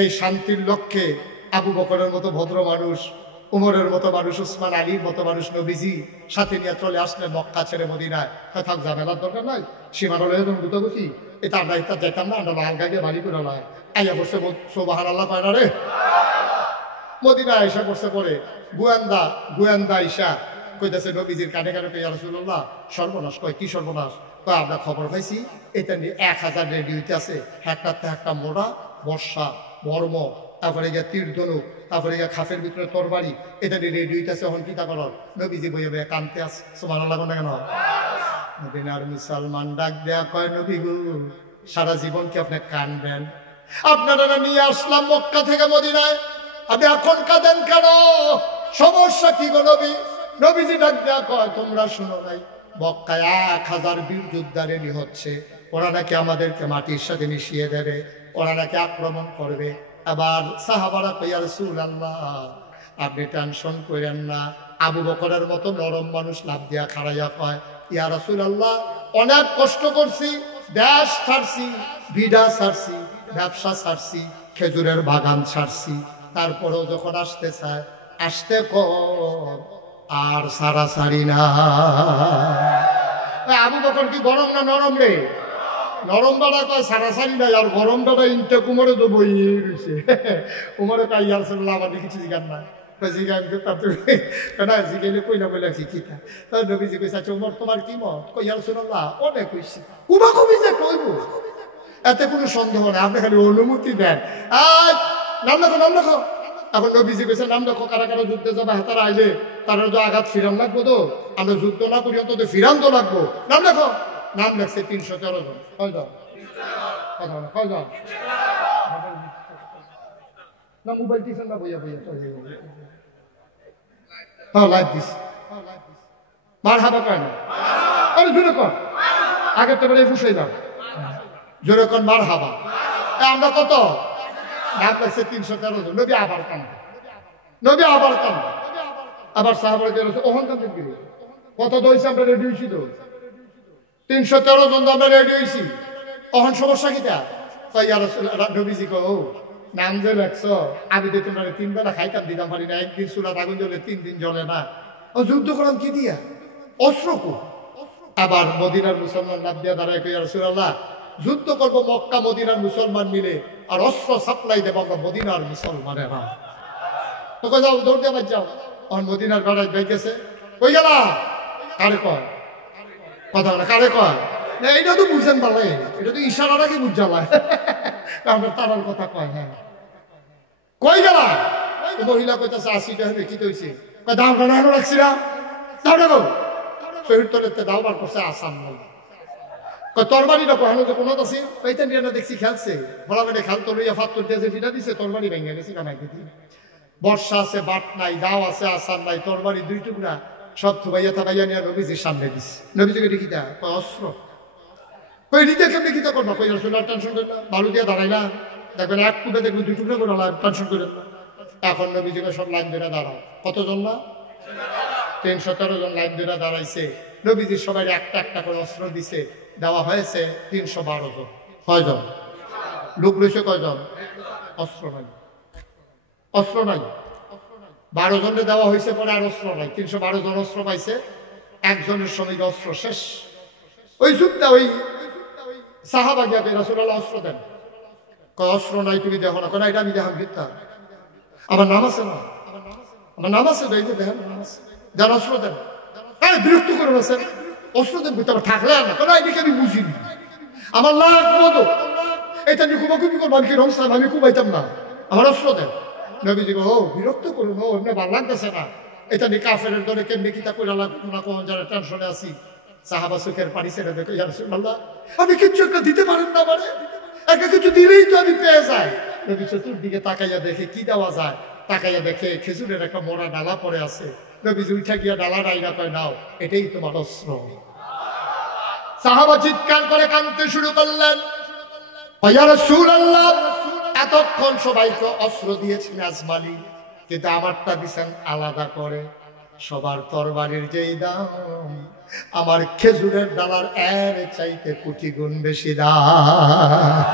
এই শান্তির লক্ষ্যে আবু বকরের মতো ভদ্র মানুষ, উমরের মতো মানুষ, উসমান আলীর মতো মানুষ নবীজি সাথে নিয়ে চলে আসলেন মক্কা ছেড়ে মদিনায়। থাক, ঝামেলার দরকার নাই, সীমানা লয়ে যখন গুতাগুতি এটা আমরা এটা যেতাম না, আমরা আলগা গিয়ে বাড়ি করে নয় আইয়া বসে সোবাহান আল্লাহ পায় না রে। মদিনা আইসা করছে পরে গোয়েন্দা আইসা কইতেছে নবীজির কানে কানে কই, ইয়া রাসূলুল্লাহ সর্বনাশ। কয় কি সর্বনাশ? কয় আমরা খবর পাইছি এটা নিয়ে 1000 রেডি হইতে আছে, একটাতে একটা মোড়া বর্ষা বর্ম, তারপরে গিয়া তীর ধনুক, তারপরে গিয়া খাফের ভিতরে তরবারি, এটা নিয়ে রেডি হইতেছে। এখন কি তা করার? নবীজি বইয়ে বইয়ে কানতে আছে। সুবহানাল্লাহ না কেন? মদিনার মুসলমান ডাক দেয়া কয়, নবী গো সারা জীবন কি আপনি কানবেন? আপনারা নিয়ে আসলাম মক্কা থেকে মদিনায়, আপনি এখন কাঁদেন কেন? সমস্যা কি গো নবী? নবীজি ডাক দেয়া কয়, তোমরা শোনো নাই মক্কায় 1000 বীর যোদ্ধা রেডি হচ্ছে, ওরা নাকি আমাদেরকে মাটির সাথে মিশিয়ে দেবে, ওরা নাকি আক্রমণ করবে। আবার সাহাবারা কই, ইয়া রাসূলুল্লাহ আপনি টেনশন করেন না। আবু বকরের মতো নরম মানুষ লাভ দিয়া খাড়াইয়া কয়, ইয়া রাসূলুল্লাহ অনেক কষ্ট করছি, দেশ ছাড়ছি, বিড়া ছাড়ছি, ব্যবসা ছাড়ছি, খেজুরের বাগান ছাড়ছি, তারপরেও যখন আসতে চায় আসতে কম, আর সারা সারি না। আবু বকর কি গরম না নরম রে? নরম বাড়া কয় সারা সারি নাই, আর গরম বাড়া ইনটা কুমারে তো বই রয়েছে। উমরে কয়, ইয়া রাসূলুল্লাহ আমাদের কিছু জিজ্ঞান না। তোমার কি মত? কই, ইয়া রাসূলুল্লাহ অনেক হইছে, কুবাকুবি যে কইব এতে কোনো সন্দেহ নেই, আপনি খালি অনুমতি দেন। নাম লেখো, নাম লেখো। এখন নবীজি কইছে নাম লেখো, কারা কারা যুদ্ধে যাবে হাতারা আইলে তারা তো আঘাত ফিরান লাগবো, তো আমরা যুদ্ধ না করি অন্তত ফিরান তো লাগবো। নাম লেখো। নাম লেখছে 313 জন। কয়জন? কয়জন? না মোবাইল টিফিন না বইয়া বইয়া লাইভ দিস মারহাবা কয় না? আরে জোরে কর, আগের তো বলে ফুসাই দাও, জোরে কর মারহাবা। আমরা কত? নাম লাগছে 313 জন। নবী আবার কান, নবী আবার কান, আবার সাহাবারা গেল ওহন কান্দেন গেল। কত দইছে? আমরা রেডি হইছি তো 313 জন, তো আমরা রেডি হইছি। ওহন সমস্যা কিটা? কয়, ইয়া রাসূলুল্লাহ নবীজি কয়, ও নাম যে লেখছো, আমি তো তোমরা 3 বেলা খাইতাম দিতাম পারি না, একদিন চুলাত আগুন জ্বলে 3 দিন জ্বলে না। ও যুদ্ধ করলাম কি দিয়া? অস্ত্র কো। আবার মদিনার মুসলমান লাভ দিয়া দাঁড়ায় কই, ইয়া রাসূলুল্লাহ যুদ্ধ করবো মক্কা মদিনার মুসলমান মিলে, আর অস্ত্র সাপ্লাই দেবো আমরা মদিনার মুসলমানেরা। তো কই, যাও দৌড় দিয়ে যাও। আর মদিনার গড়ায় যাইতেছে, কই গেলা? কারে কয়? কথা না, কারে কয়? এইটা তো বুঝছেন ভালো, এটা তো ইশারা রাখি বুঝালায়, আমরা তারার কথা কয়। হ্যাঁ, কই গেলা? মহিলা কইতেছে 80টা হবে। কি কইছে? দাম কাটানো রাখছি না, দাও দেখো শহীদ তোলেতে দাও বার করছে আসাম নয়। তরবারি না কহানো যে কোনো আছে এইটা নিয়ে না দেখছি খেলছে, বলা বেটে খেলতো লইয়া ফাত্তর দিয়েছে, ফিটা দিছে, তরবারি ভেঙে গেছে। কামাই দিদি বর্ষা আছে, বাট নাই, দাও আছে, আসান নাই, তরবারি 2 টুকরা সব থুবাইয়া থাবাইয়া নিয়ে নবীজির সামনে দিস। নবীজিকে দেখি দা অস্ত্র। কই নিজে কেমনি কিতা করবা? কই রাসূলুল্লাহ টেনশন করেন না, বালু দিয়া দাঁড়াইলা দেখবেন এক টুকরা দেখবেন 2 টুকরা করে টেনশন করেন না। এখন নবীজিকে সব লাইন ধরে দাঁড়াও। কতজন না? 313 জন লাইন ধরে দাঁড়াইছে। নবীজি সবাই একটা একটা করে অস্ত্র দিছে, দেওয়া হয়েছে 312 জন। কয়জন লোক লইছে? কয়জন? অস্ত্র নাই, অস্ত্র নাই। 12 জনে দেওয়া হয়েছে, পরে আর অস্ত্র নাই। 312 জন অস্ত্র পাইছে, একজনের সঙ্গে অস্ত্র শেষ। ওই যুগটা ওই সাহাবা গিয়া রাসূলুল্লাহ অস্ত্র দেন। কয় অস্ত্র নাই, তুমি দেখো না? এটা আমি দেখাম কিতা? আমার নাম আছে না, আমার নাম আছে, দেখেন নাম আছে, দেন অস্ত্র দেন। হ্যাঁ, বিরক্ত করে না স্যার, অস্ত্র দেন বুঝতে থাকলে না, কেন এদিকে আমি বুঝিনি, আমার লাগবো তো এটা নিয়ে কুমাকুমি করবো, আমি কি রং সাহেব, আমি কুমাইতাম না, আমার অস্ত্র দেন। নবীজি ও বিরক্ত করুন, ও এমনি ভালো লাগতেছে না, এটা নিয়ে কাফের দলে কেমনি কিতা করে লাগতো না, কোন যারা টেনশনে আছি। সাহাবা চোখের পানি ছেড়ে দেখো, ইয়া রাসূলুল্লাহ আমি কিছু একটা দিতে পারেন না, মানে একটা কিছু দিলেই তো আমি পেয়ে যাই। নবী চতুর্দিকে তাকাইয়া দেখে কি দেওয়া যায়, তাকাইয়া দেখে খেজুরের একটা মোড়া ডালা পড়ে আছে। নবীজি উঠা গিয়া ডালা ডাইনা কয়, নাও এটাই তোমার অস্ত্র। সাহাবা চিৎকার করে কাঁদতে শুরু করলেন, ইয়া রাসূলুল্লাহ এতক্ষণ সবাইকে অস্ত্র দিয়েছেন আজমালি, কিন্তু আমারটা দিছেন আলাদা করে। সবার তরবারির যেই দাম, আমার খেজুরের ডালার এর চাইতে কোটি গুণ বেশি দাম।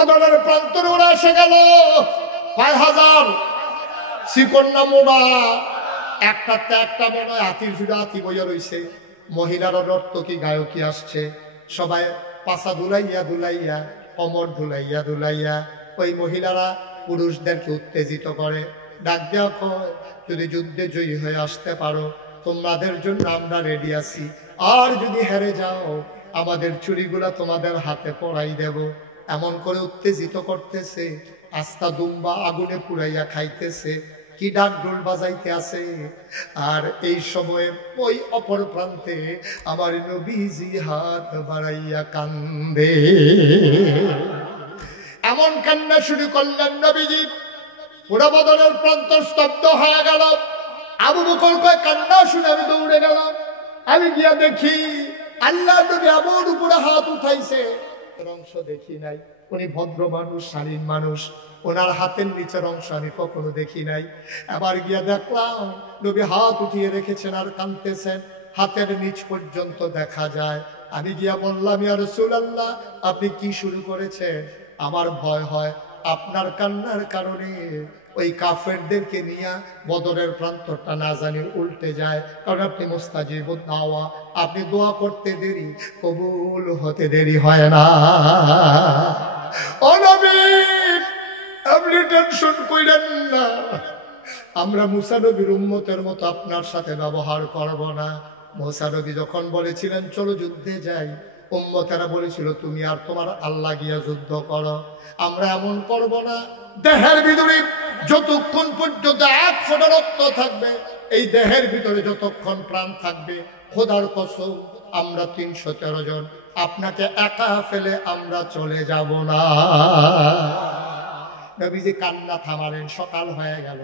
বদরের প্রান্তরে ওরা এসে গেল, কয় হাজার শিকন্যা মোড়া, একটাতে একটা মনে হয় হাতির ফিরে হাতি বইয়া রয়েছে। মহিলারা নর্তকী গায়কী আসছে, সবাই পাছা ধুলাইয়া ধুলাইয়া, কমর ধুলাইয়া ধুলাইয়া ওই মহিলারা পুরুষদেরকে উত্তেজিত করে। ডাক দেওয়া কয়, যদি যুদ্ধে জয়ী হয়ে আসতে পারো তোমাদের জন্য আমরা রেডি আছি, আর যদি হেরে যাও আমাদের চুরিগুলা তোমাদের হাতে পড়াই দেব। এমন করে উত্তেজিত করতেছে, আস্তা দুম্বা আগুনে পুড়াইয়া খাইতেছে, কি ডাক ঢোল বাজাইতে আছে। আর এই সময়ে ওই অপর প্রান্তে আমার নবীজি হাত বাড়াইয়া কান্দে। এমন কান্না শুরু করলেন নবীজি, পুরো বদরের প্রান্ত স্তব্ধ হয়ে গেল। আবু বকর কয়, কান্না শুনে আমি দৌড়ে গেলাম। আমি গিয়া দেখি আল্লাহ নবী আমার উপরে হাত উঠাইছে, অংশ দেখি নাই। উনি ভদ্র মানুষ, শালীন মানুষ, ওনার হাতের নিচের অংশ আমি কখনো দেখি নাই। আবার গিয়া দেখলাম নবী হাত উঠিয়ে রেখেছেন আর কাঁদতেছেন, হাতের নিচ পর্যন্ত দেখা যায়। আমি গিয়া বললাম, ইয়া রাসূলুল্লাহ আপনি কি শুরু করেছেন? আমার ভয় হয় আপনার কান্নার কারণে ওই কাফেরদেরকে নিয়ে বদরের প্রান্তরটা না জানি উল্টে যায়, কারণ আপনি মুস্তাজিবুদ দাওয়া, আপনি দোয়া করতে দেরি কবুল হতে দেরি হয় না। ও নবী আপনি টেনশন কইলেন না, আমরা মুসা নবীর উম্মতের মতো আপনার সাথে ব্যবহার করব না। মুসা নবী যখন বলেছিলেন চলো যুদ্ধে যাই, উম্মতেরা বলেছিল তুমি আর তোমার আল্লাহ গিয়া যুদ্ধ করো, আমরা এমন করব না। দেহের ভিতরে যতক্ষণ পর্যন্ত এক ফোঁটা রক্ত থাকবে, এই দেহের ভিতরে যতক্ষণ প্রাণ থাকবে, খোদার কসম আমরা ৩১৩ জন আপনাকে একা ফেলে আমরা চলে যাব না। নবীজি কান্না থামালেন। সকাল হয়ে গেল,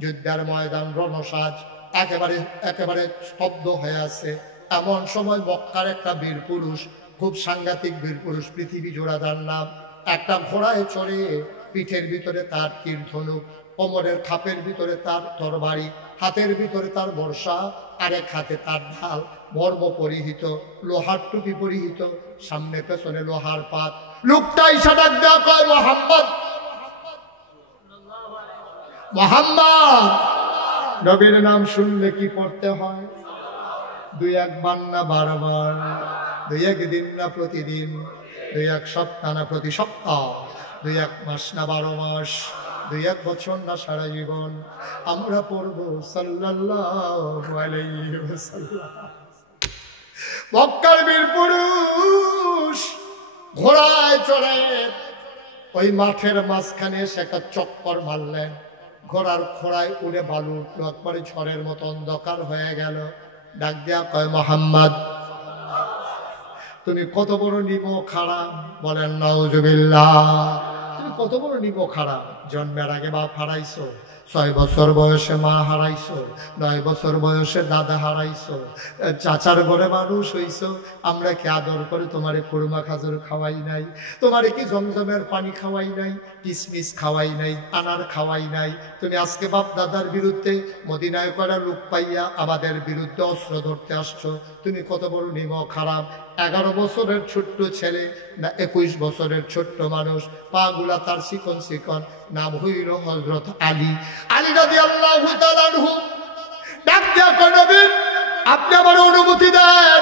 যুদ্ধের ময়দান রণসাজ একেবারে একেবারে স্তব্ধ হয়ে আছে। এমন সময় মক্কার একটা বীর পুরুষ, খুব সাংঘাতিক বীর পুরুষ, পৃথিবী জোড়া যার নাম, একটা ঘোড়ায় চড়ে, পিঠের ভিতরে তার তীর ধনুক, কোমরের খাপের ভিতরে তার তরবারি, হাতের ভিতরে তার বর্ষা, আরেক হাতে তার ঢাল, বর্ম পরিহিত, লোহার টুপি পরিহিত, সামনে পেছনে লোহার পাত। লোকটা ইশা ডাক দেওয়া কয়, মোহাম্মদ, মোহাম্মদ। নবীর নাম শুনলে কি পড়তে হয়? ২-১ বার না ১২ বার, ২-১ দিন না প্রতিদিন, ২-১ সপ্তাহ না প্রতি সপ্তাহ, ২-১ মাস না ১২ মাস, ২-১ বছর না সারা জীবন আমরা পড়ব সাল্লাল্লাহু আলাইহি ওয়াসাল্লাম। মক্কার বীর পুরুষ ঘোড়ায় চড়ে ওই মাঠের মাঝখানে এসে একটা চক্কর মারলেন। ঘোড়ার খোড়ায় উড়ে বালু উঠলো, একবারে ঝড়ের মতো অন্ধকার হয়ে গেল। ডাক দেয়া কয়, মোহাম্মদ তুমি কত বড় নিমো খারাপ। বলেন নাউজুবিল্লাহ। তুমি কত বড় নিমো খারাপ, জন্মের আগে বাপ হারাইছো, ৬ বছর বয়সে মা হারাইছো, ৯ বছর বয়সে দাদা হারাইছো, চাচার ঘরে মানুষ হইছো। আমরা কি আদর করে তোমারে খুরমা খাজুর খাওয়াই নাই? তোমারে কি জমজমের পানি খাওয়াই নাই? কিসমিস খাওয়াই নাই? আনার খাওয়াই নাই? তুমি আজকে বাপ দাদার বিরুদ্ধে মদিনায় করা লোক পাইয়া আমাদের বিরুদ্ধে অস্ত্র ধরতে আসছো। তুমি কত বড় নিমক খারাপ। 11 বছরের ছোট্ট ছেলে না 21 বছরের ছোট্ট মানুষ, পা গুলা তার চিকন চিকন, নাম হইল হযরত আলী। আলী রাদিয়াল্লাহু তাআলা আনহু ডাক দিয়া কয়, নবী আপনি আমার অনুমতি দেন,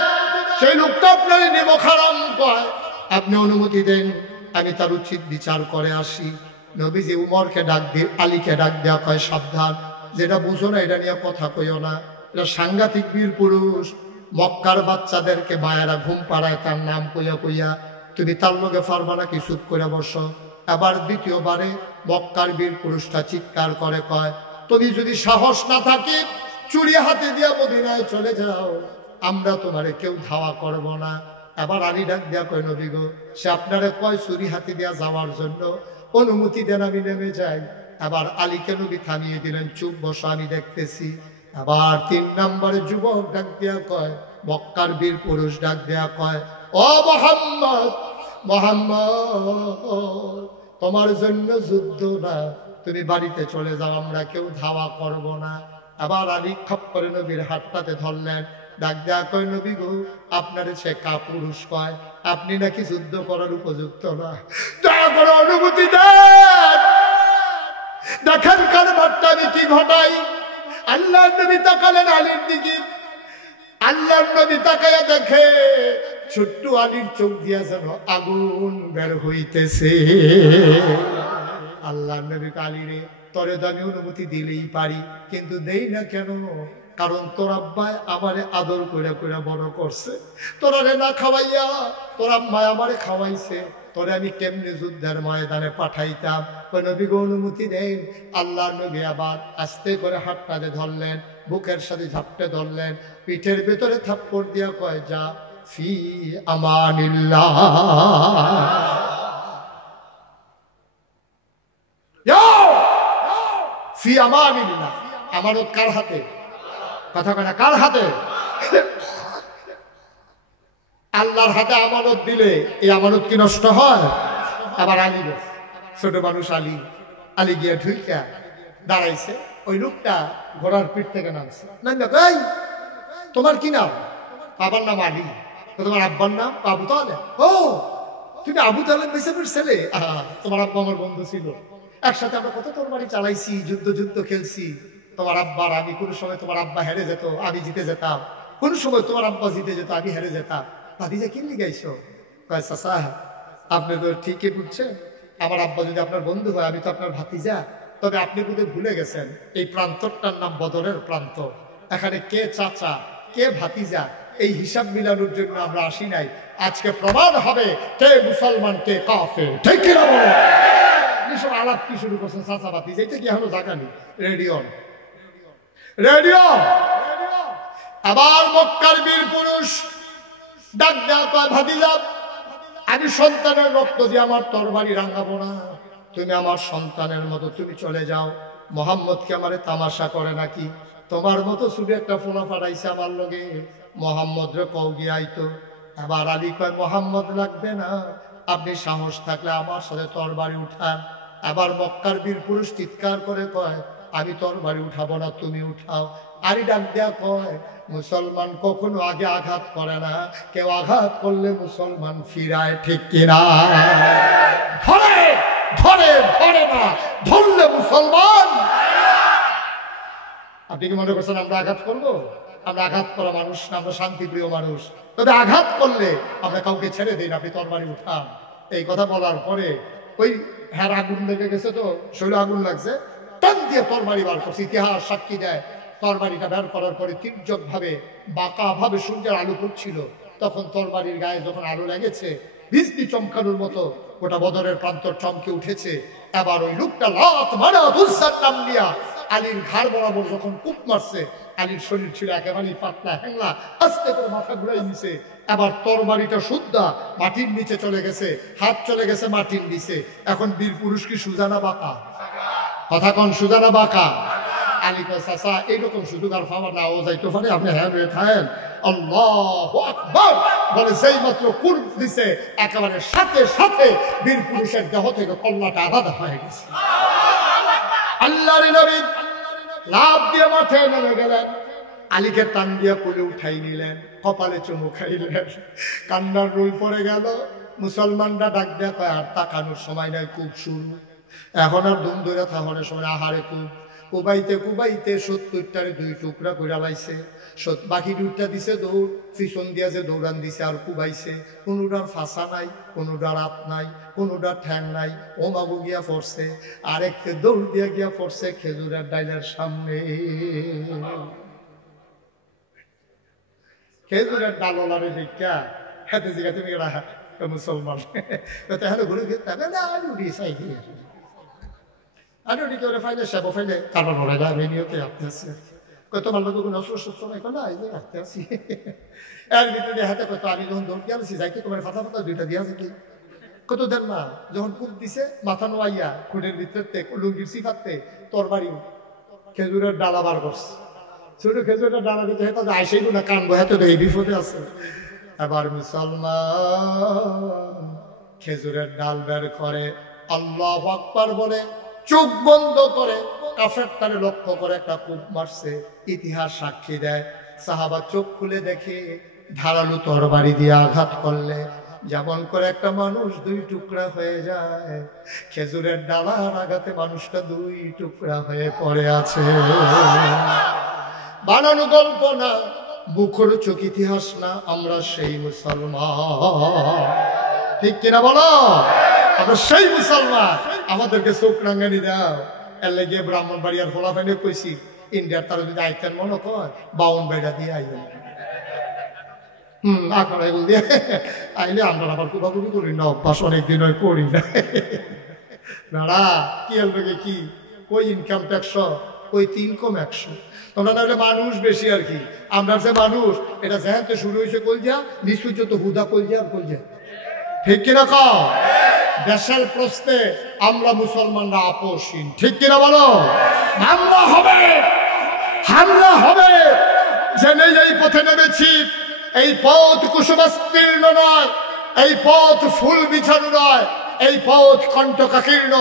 সেই লোকটা আপনার নিমক হারাম কয়, আপনি অনুমতি দেন, আমি তার উচিত বিচার করে আসি। নবীজি উমরকে ডাক দিয়ে আলীকে ডাক দেওয়া কয়, সাবধান, যেটা বুঝো না এটা নিয়ে কথা কইও না। এটা সাংঘাতিক বীর পুরুষ, মক্কার বাচ্চাদেরকে মায়েরা ঘুম পাড়ায় তার নাম কইয়া কইয়া, তুমি তার লগে পারবা না কি? চুপ করে বসো। আবার দ্বিতীয়বারে মক্কার বীর পুরুষটা চিৎকার করে কয়, তুমি যদি সাহস না থাকে চুরি হাতে দিয়া মদিনায় চলে যাও, আমরা তোমারে কেউ ধাওয়া করব না। আবার আলী ডাক দেয়া কয়, নবী গো, সে আপনারে কয় চুরি হাতে দিয়া যাওয়ার জন্য, অনুমতি দেন আমি নেমে যাই। আবার আলীকে নবী থামিয়ে দিলেন, চুপ বসো আমি দেখতেছি। আবার ৩ নম্বরে যুবক ডাক দেয়া কয়, মক্কার বীর পুরুষ ডাক দেয়া কয়, ও মোহাম্মদ, মোহাম্মদ তোমার জন্য যুদ্ধ না, তুমি বাড়িতে চলে যাও, আমরা কেউ ধাওয়া করব না। আবার আলী খপ করে নবীর হাতটাতে ধরলেন, ডাক দেয়া কয় নবী গো আপনারে সে কাপুরুষ কয়, আপনি নাকি যুদ্ধ করার উপযুক্ত না, দয়া করে অনুমতি দেন, দেখেন কারবারটা আমি কি ঘটাই। আল্লাহর নবী তাকালেন আলীর দিকে, আল্লাহর নবী তাকায়া দেখে ছোট্ট আলীর চোখ দিয়া যেন আগুন বের হইতেছে। আল্লাহর নবী আলী রে, তোরে তো আমি অনুমতি দিলেই পারি, কিন্তু দেই না কেন? কারণ তোর আব্বাই আমারে আদর করে করে বড় করছে, তোরারে না খাওয়াইয়া তোর আম্মায় আমারে খাওয়াইছে, তোরে আমি কেমনে যুদ্ধের ময়দানে পাঠাইতাম? ওই নবীকে অনুমতি দেন। আল্লাহর নবী আবার আস্তে করে হাতটাতে ধরলেন, বুকের সাথে ঝাপটে ধরলেন, পিঠের ভেতরে থাপ্পড় দিয়া কয় যা ফি আমানিল্লাহ, ফি আমানিল্লাহ। আমানত কার হাতে? কথা কয় না, কার হাতে? আল্লাহর হাতে আমানত দিলে এই আমানত কি নষ্ট হয়? আবার আলী ছোট মানুষ আলী, আলী গিয়া ঢুইকা দাঁড়াইছে, ওই লোকটা ঘোড়ার পিঠ থেকে নামছে, এই তোমার কি নাম? বাবার নাম আলী। তোমার আব্বার নাম? আবু তালেব। ও তুমি আবু তালেব বেসেবের ছেলে? তোমার আব্বা আমার বন্ধু ছিল, একসাথে আমরা কত তরবারি চালাইছি, যুদ্ধ খেলছি। তোমার আব্বার, আমি কোনো সময় তোমার আব্বা হেরে যেত, আমি জিতে যেতাম, কোন সময় তোমার আব্বা জিতে যেত, আমি হেরে যেতাম। ভাতিজা কি লিগাইছো? কয় চাচা আপনি তো ঠিকই বুঝছেন, আমার আব্বা যদি আপনার বন্ধু হয়, আমি তো আপনার ভাতিজা। তবে আপনি বোধহয় ভুলে গেছেন এই প্রান্তরটার নাম বদরের প্রান্ত, এখানে কে চাচা কে ভাতিজা এই হিসাব মিলানোর জন্য আমরা আসি নাই। আজকে প্রমাণ হবে কে মুসলমান কে কাফের, ঠিক কিনা বলো? সব আলাপ কি শুরু করছেন চাচা ভাতিজা, এটা কি এখনো জাগানি? Radio radio. আবার মক্কার বীর পুরুষ ডাক দেয়া কয় ভাতিজা, আমি সন্তানের রক্ত দিয়ে আমার তরবারি রাঙাবো না, তুমি আমার সন্তানের মতো তুমি চলে যাও। মোহাম্মদকে আমারে তামাশা করে নাকি? তোমার মতো শুধু একটা ফোনা ফাটাইছে আমার লগে, মোহাম্মদ রে কও গিয়ে আইতো। আবার আলী কয় মোহাম্মদ লাগবে না, আপনি সাহস থাকলে আমার সাথে তরবারি উঠান। আবার মক্কার বীর পুরুষ চিৎকার করে কয় আমি তরবারি উঠাবো না, তুমি উঠাও। আলী ডাক দেয়া কয় মুসলমান কখনো আগে আঘাত করে না, কেউ আঘাত করলে মুসলমান ফিরায়, ঠিক কিনা? ধরে ধরে ধরে না, ধরলে মুসলমান। আপনি কি মনে করছেন আমরা আঘাত করবো? আমরা আঘাত করা মানুষ না, আমরা শান্তিপ্রিয় মানুষ। তবে আঘাত করলে আমরা কাউকে ছেড়ে দিই না, আপনি তরবারি উঠান। এই কথা বলার পরে ওই হ্যাঁ আগুন লেগে গেছে, তো শৈল আগুন লাগছে, টান দিয়ে তরবারি বার করছে। ইতিহাস সাক্ষী দেয় তরবারিটা বের করার পরে তির্যক ভাবে বাঁকা ভাবে সূর্যের আলো পড়ছিল, তখন তরবারির গায়ে যখন আলো লেগেছে বিজলি চমকানোর মতো গোটা বদরের প্রান্তর চমকে উঠেছে। এবার ওই লোকটা লাত মারা দুলসার নাম নিয়া আলীর ঘাড় বরাবর যখন কূপ মারছে, আলীর শরীর ছিল একেবারেই পাতলা হ্যাংলা, আস্তে করে মাথা ঘুরাই নিছে। এবার তরবারিটা শুদ্ধা মাটির নিচে চলে গেছে, হাত চলে গেছে মাটির নিচে। এখন বীর পুরুষ কি সুজানা বাঁকা? কথা কন, সুজানা বাঁকা? আলী কয় চাচা এইরকম সুযোগ আর পাওয়া নাও যাইতে পারে, আপনি হ্যাঁ হয়ে থাকেন। আল্লাহু আকবার বলে যেই মাত্র কুর্ব দিছে, একেবারে সাথে সাথে বীর পুরুষের দেহ থেকে কল্লাটা আলাদা হয়ে গেছে। আল্লাহর নবী লাফ দিয়ে মাঠে নেমে গেলেন, আলীকে টান দিয়ে কোলে উঠাই নিলেন, কপালে চুমু খাইলেন, কান্নার রোল পড়ে গেল। মুসলমানরা ডাক দেয়া কয় আর তাকানোর সময় নাই, খুব শুরু, এখন আর দুম ধরে থাকার সময়। আহারে খুব কুবাইতে কুবাইতে ৭০টারে ২ টুকরা করে লাইছে, বাকি 2টা দিছে দৌড়, পিছন দিয়া যে দৌড়ান দিছে আর কুবাইছে। কোনোটার ফাঁসা নাই, কোনোটার হাত নাই, কোনোটার ঠ্যাং নাই, ও মাগু গিয়া পড়ছে। আরেককে দৌড় দিয়া গিয়া পড়ছে খেজুরের ডাইলের সামনে। খেজুরের ডালওয়ালারে দেখা হাতে জিগা তুমি মুসলমান হ্যালো ঘুরে খেতে হবে না, আলু দিয়ে চাই দিয়ে আলু দিকে ওরা ফাইলে সে ফাইলে কারবার বলে না, আমি নিয়তে রাখতে আসছে। কত তোমার লোক কোনো অসুস্থ নাই, না এই যে রাখতে আসি। এর ভিতরে হাতে কত আমি যখন দৌড় দিয়ে আসছি যাই কি তোমার ফাটা ফাটা 2টা দিয়ে আছে কি কত দেন না, যখন কূপ দিছে মাথা নোয়াইয়া খুঁড়ের ভিতরতে লুঙ্গির সিফাতে তরবারি খেজুরের ডালা বার করছে। ছোট খেজুরের ডালা দিতে হেঁটে আইসেই না কানবো, হেঁটে তো এই বিপদে আছে। এবার মুসলমান খেজুরের ডাল বের করে, আল্লাহু আকবার বলে চোখ বন্ধ করে কাফের তারে লক্ষ্য করে একটা কূপ মারছে। ইতিহাস সাক্ষী দেয় সাহাবা চোখ খুলে দেখে ধারালো তরবারি দিয়ে আঘাত করলে যেমন করে একটা মানুষ দুই টুকরা হয়ে যায়, খেজুরের ডালার আঘাতে মানুষটা দুই টুকরা হয়ে পড়ে আছে। বানানো গল্প না, মুখরোচক ইতিহাস না, আমরা সেই মুসলমান। ঠিক কিনা বলো? আমরা সেই মুসলমান। আমাদেরকে চোখ রাঙ্গানি দাও। এর লেগে ব্রাহ্মণবাড়িয়ার ফলাফাইনে কইছি, ইন্ডিয়ার তারা যদি আইতেন মনে কর 52 বেড়া দিয়ে আইবেন। আখাড়া এগুলো দিয়ে আইলে আমরা আবার কোথাকুটি করি না, অভ্যাস অনেকদিন হয় করি না। বেড়া কি এর লেগে কি কই ইনকাম ট্যাক্স, কই 3 কম 100। তোমরা তাহলে মানুষ বেশি আর কি, আমরা যে মানুষ এটা যেহেতু শুরু হয়েছে কলজা, নিশ্চয় যত হুদা কলজা আর কলজা। ঠিক কিনা কও? দেশের প্রশ্নে আমরা মুসলমানরা আপোষহীন। ঠিক কিনা বলো? হামলা হবে, হামলা হবে। জেনে এই পথে নেমেছি, এই পথ কুসুমাস্তীর্ণ নয়, এই পথ ফুল বিছানো নয়, এই পথ কণ্টকাকীর্ণ।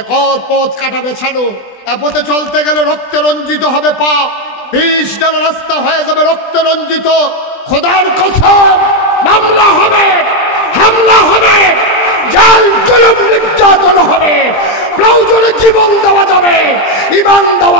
এক পথ কাটা বেছানো। এ পথে চলতে গেলে রক্তে রঞ্জিত হবে পা, 20 ডানা রাস্তা হয়ে যাবে রক্তে রঞ্জিত। খোদার কসম, হামলা হবে, হামলা হবে, জাল জুলুম নির্যাতন হবে, প্রয়োজনে জীবন দেওয়া যাবে, ঈমান দেওয়া